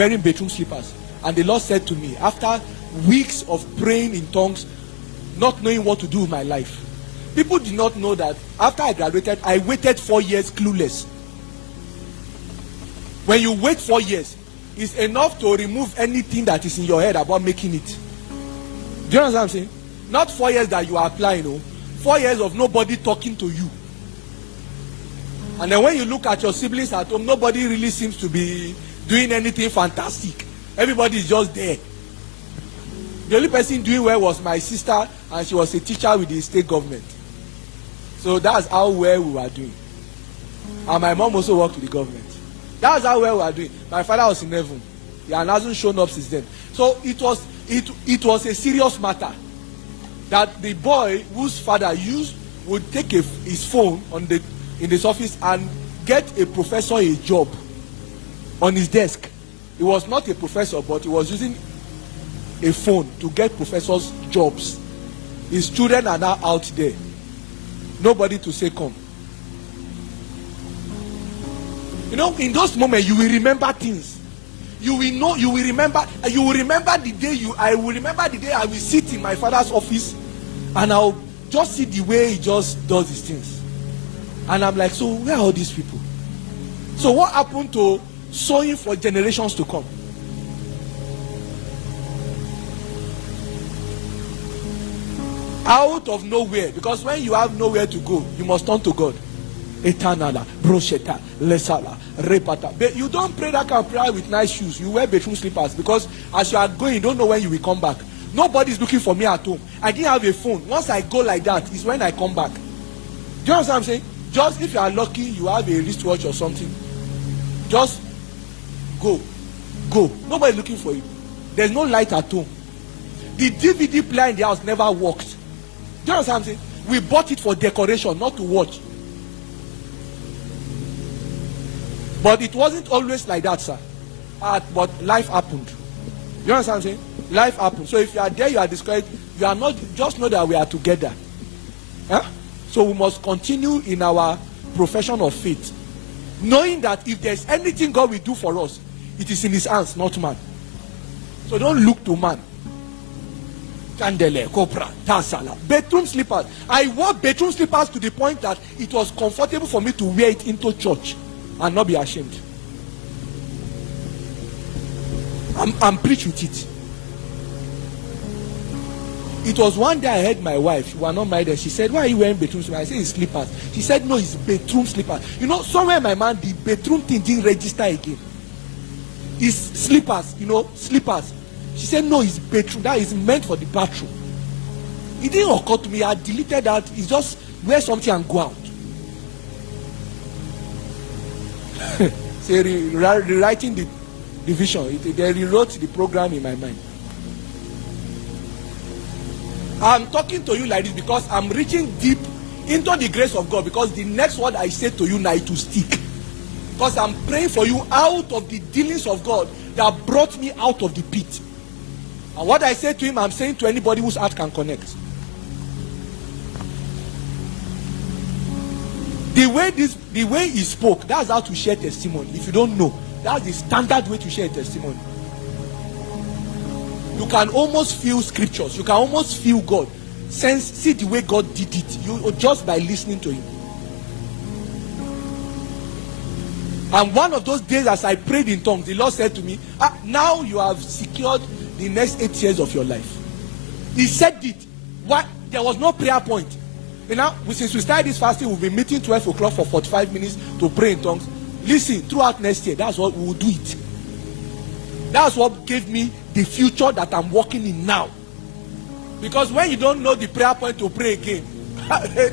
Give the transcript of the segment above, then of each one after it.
wearing bedroom slippers. And the Lord said to me, after weeks of praying in tongues, not knowing what to do with my life. People did not know that after I graduated, I waited 4 years clueless. When you wait 4 years, it's enough to remove anything that is in your head about making it. Do you understand what I'm saying? Not 4 years that you are applying, no. 4 years of nobody talking to you. And then when you look at your siblings at home, nobody really seems to be doing anything fantastic. Everybody is just there. The only person doing well was my sister, and she was a teacher with the state government. So that's how well we were doing. And my mom also worked with the government. That's how well we were doing. My father was in heaven. He hasn't shown up since then. So it was a serious matter that the boy whose father would take his phone in his office and get a professor a job on his desk. He was not a professor, but he was using a phone to get professors jobs. His children are now out there. Nobody to say come. You know, in those moments you will remember things. You will know, you will remember the day I will remember the day I will sit in my father's office and I'll just see the way he just does his things. And I'm like, so where are all these people? So what happened to sowing for generations to come? Out of nowhere, because when you have nowhere to go, you must turn to God. Eternala, brosheta, lesala, repata. But you don't pray that kind of prayer with nice shoes. You wear bedroom slippers because as you are going, you don't know when you will come back. Nobody is looking for me at home. I didn't have a phone. Once I go like that, is when I come back. Do you understand what I'm saying? Just if you are lucky, you have a wristwatch or something. Just go. Nobody is looking for you. There's no light at home. The DVD player in the house never worked. Do you understand what I'm saying? We bought it for decoration, not to watch. But it wasn't always like that, sir. But life happened. You understand what I'm saying? Life happened. So if you are there, you are discouraged. You are not. Just know that we are together. Huh? So we must continue in our profession of faith, knowing that if there's anything God will do for us, it is in His hands, not man. So don't look to man. Candele, copra, tasala, bedroom slippers. I wore bedroom slippers to the point that it was comfortable for me to wear it into church and not be ashamed. I'm preach with it. It was one day I heard my wife, we were not married, and she said, why are you wearing bedroom slippers? I said, it's slippers. She said, no, it's bedroom slippers. You know, somewhere in my mind, the bedroom thing didn't register again. It's slippers, you know, slippers. She said, no, it's bedroom. That is meant for the bathroom. It didn't occur to me. I deleted that. It's just wear something and go out. Say, rewriting the vision. They rewrote the program in my mind. I'm talking to you like this because I'm reaching deep into the grace of God, because the next word I say to you now is to stick. Because I'm praying for you out of the dealings of God that brought me out of the pit. And what I say to him, I'm saying to anybody whose heart can connect. The way he spoke, that's how to share testimony. If you don't know, that's the standard way to share testimony. You can almost feel scriptures. You can almost feel God. See the way God did it. You just by listening to him. And one of those days, as I prayed in tongues, the Lord said to me, now you have secured the next 8 years of your life. He said it. What? There was no prayer point. You know, since we started this fasting, we'll be meeting 12 o'clock for 45 minutes to pray in tongues. Listen, throughout next year, that's what we will do it. That's what gave me the future that I'm walking in now. Because when you don't know the prayer point to pray again,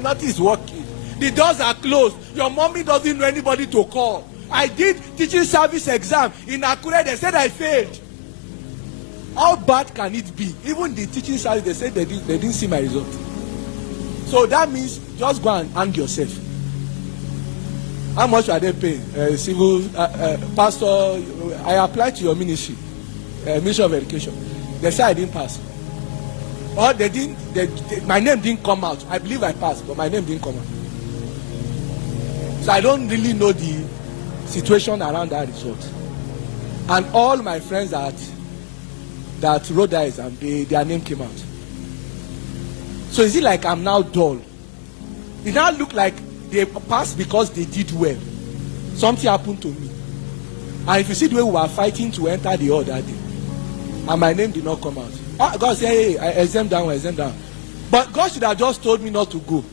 nothing is working. The doors are closed. Your mommy doesn't know anybody to call. I did teaching service exam in Akure. They said I failed. How bad can it be? Even the teaching service, they said they didn't see my result. So that means just go and hang yourself. How much are they paying? Civil pastor, I applied to your ministry, Ministry of Education. They said I didn't pass. Or they didn't. My name didn't come out. I believe I passed, but my name didn't come out. So I don't really know the situation around that result. And all my friends that wrote that exam, their name came out. So is it like I'm now dull? It now look like they passed because they did well. Something happened to me. And if you see the way we were fighting to enter the hall that day, and my name did not come out. God said, hey, I exempt down. But God should have just told me not to go.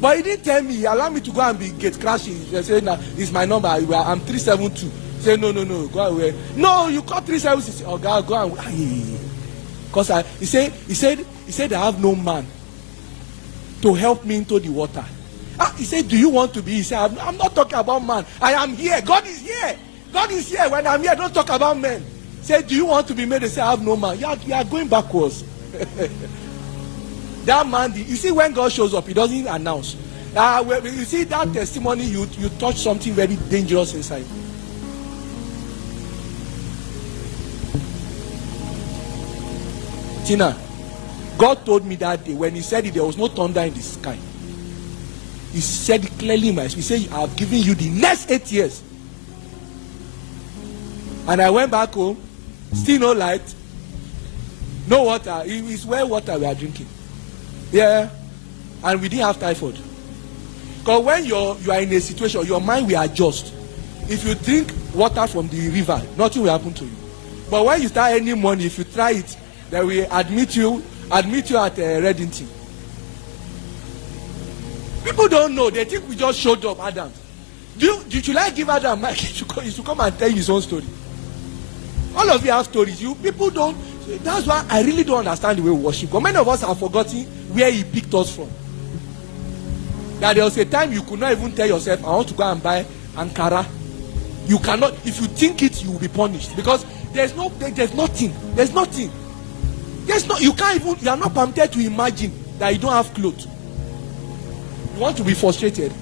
But he didn't tell me. He allowed me to go and be gate crashing. He said, nah, it's my number. I'm 372. Say, no, go away. No, you call 376. Oh, God, go and because he said, I have no man to help me into the water. He said, do you want to be? He said, I'm not talking about man. I am here. God is here. God is here. When I'm here, don't talk about men. Say, do you want to be made? They say, I have no man. You are going backwards. That man, you see, when God shows up, he doesn't announce. You see that testimony, you touch something very dangerous inside. Tina, God told me that day when he said it, there was no thunder in the sky. He said it clearly in my speech. He said, I have given you the next 8 years. And I went back home, still no light, no water. It's where water we are drinking. Yeah. And we didn't have typhoid. Because when you are in a situation, your mind will adjust. If you drink water from the river, nothing will happen to you. But when you start earning money, if you try it, they will admit you at Reddington. People don't know. They think we just showed up, Adam. Should I give Adam Mike? He should come and tell you his own story. All of you have stories. People don't. That's why I really don't understand the way we worship. But many of us have forgotten where he picked us from. That there was a time you could not even tell yourself, I want to go and buy Ankara. You cannot. If you think it, you will be punished. Because there's nothing. You can't even. You are not permitted to imagine that you don't have clothes. You want to be frustrated.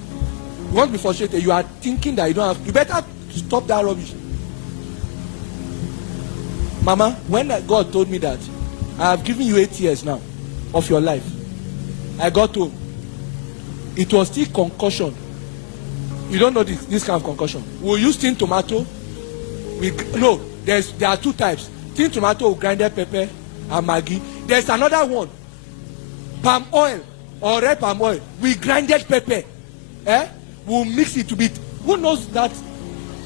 You are thinking that you don't have. You better stop that rubbish. Mama, when God told me that, I have given you 8 years now of your life, I got home. It was still concussion. You don't know this kind of concussion. We'll use tin tomato. There are two types. Tin tomato with grinded pepper and Maggi. There's another one. Palm oil or red palm oil with grinded pepper. We'll mix it to bit. Who knows that?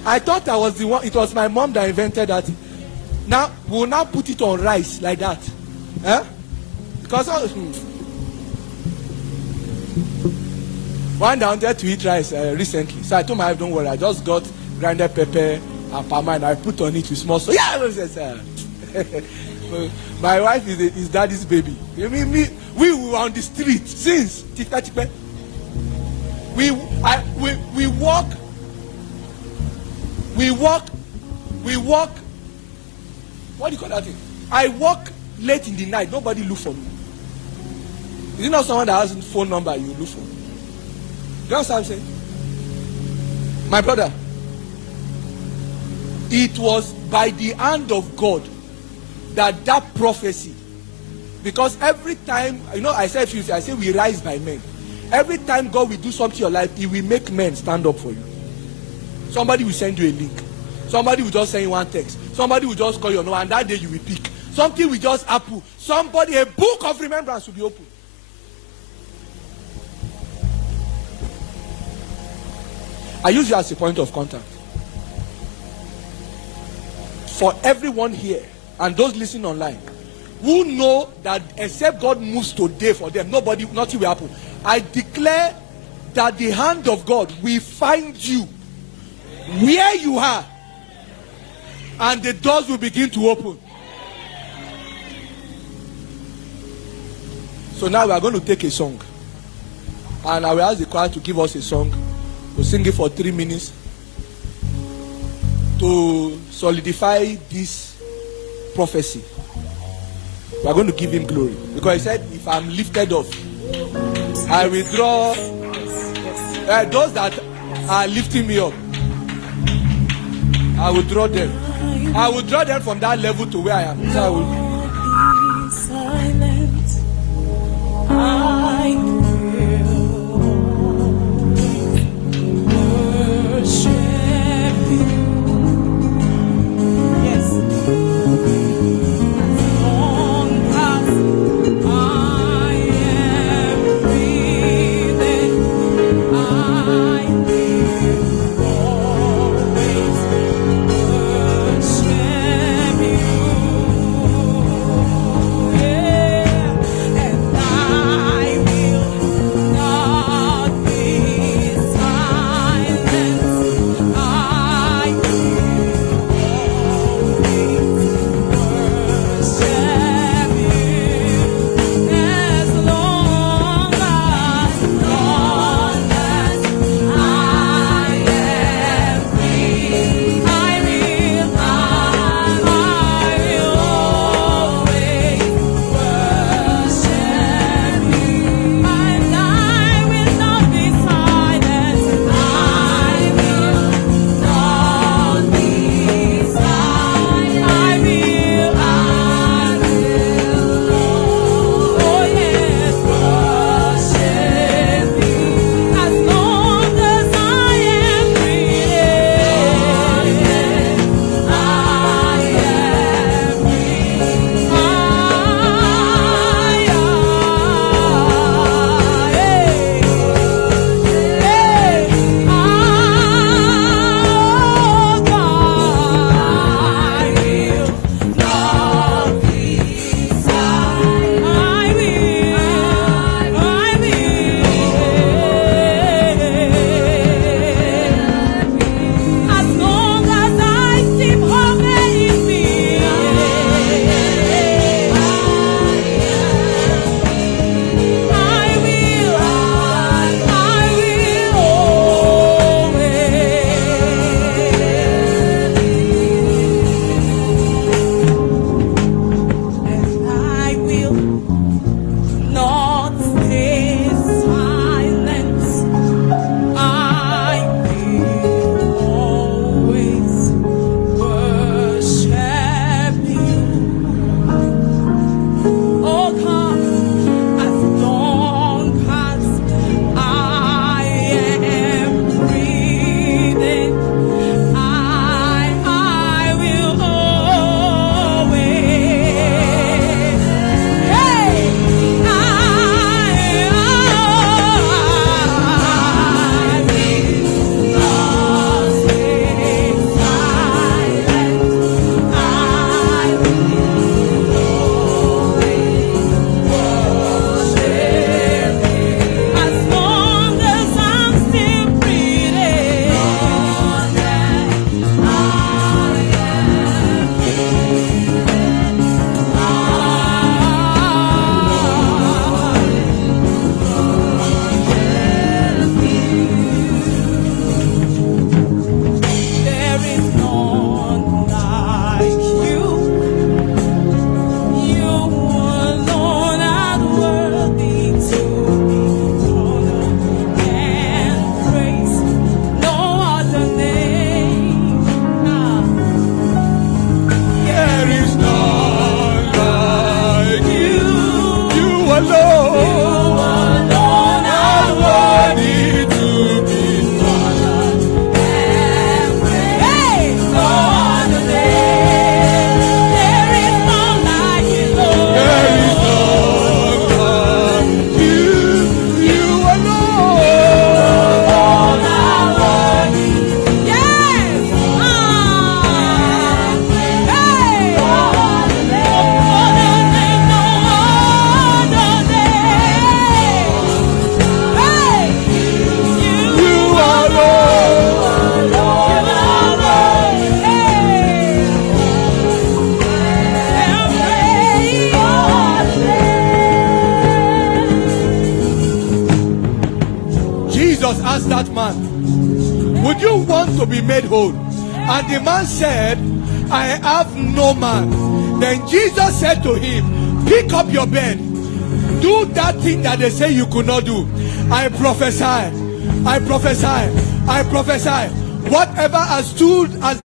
I thought I was the one. It was my mom that invented that. Now we'll now put it on rice like that. Because one day I wanted to eat rice recently. So I told my wife, don't worry, I just got grinded pepper and palm oil and I put on it with small salt. Yeah, my wife is daddy's baby. You mean me? We were on the street since we walk. What do you call that thing? I walk late in the night. Nobody look for me. Is it not someone that has a phone number you look for? You know what I'm saying? My brother, it was by the hand of God that prophecy, because every time, I said we rise by men. Every time God will do something in your life, he will make men stand up for you. Somebody will send you a link. Somebody will just send you one text. Somebody will just call your number, and that day you will pick. Something will just happen. A book of remembrance will be open. I use you as a point of contact for everyone here and those listening online who know that except God moves today for them, nothing will happen. I declare that the hand of God will find you where you are, and the doors will begin to open. So now we are going to take a song, and I will ask the choir to give us a song. We'll sing it for 3 minutes to solidify this prophecy. We are going to give him glory, because he said, if I'm lifted up, I will draw those that are lifting me up. I will draw them. I will draw them from that level to where I am. So I will. Silent. I will worship you. Yes. Jesus asked that man, would you want to be made whole? And the man said, I have no man. Then Jesus said to him, pick up your bed. Do that thing that they say you could not do. I prophesy. I prophesy. I prophesy. Whatever has stood as